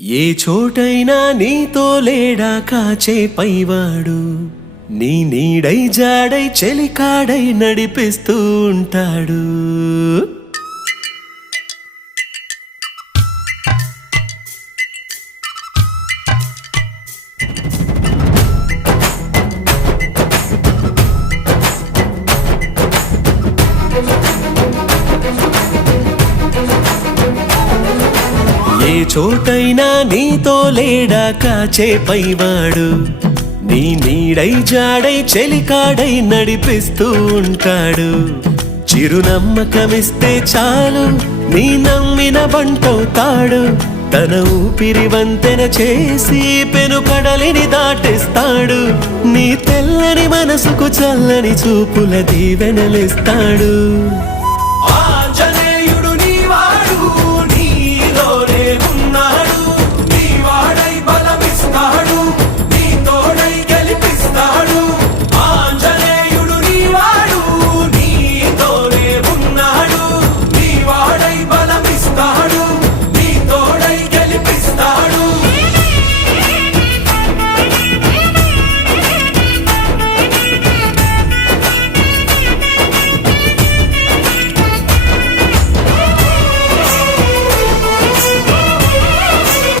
ఏ చోటైనా నీతో లేడా కాచే పైవాడు, నీ నీడై జాడై చెలికాడై నడిపిస్తూ ఉంటాడు. ఏ చోటైనా నీతో లేడా కాచే పైవాడు, నీ నీడై జాడై చెలికాడై నడిపిస్తూ ఉంటాడు. చిరునమ్మకమిస్తే చాలు నీ నమ్మిన బంటవుతాడు. తన ఊపిరి వంతెన చేసి పెను కడలిని దాటిస్తాడు. నీ తెల్లని మనసుకు చల్లని చూపుల దీవెనలిస్తాడు.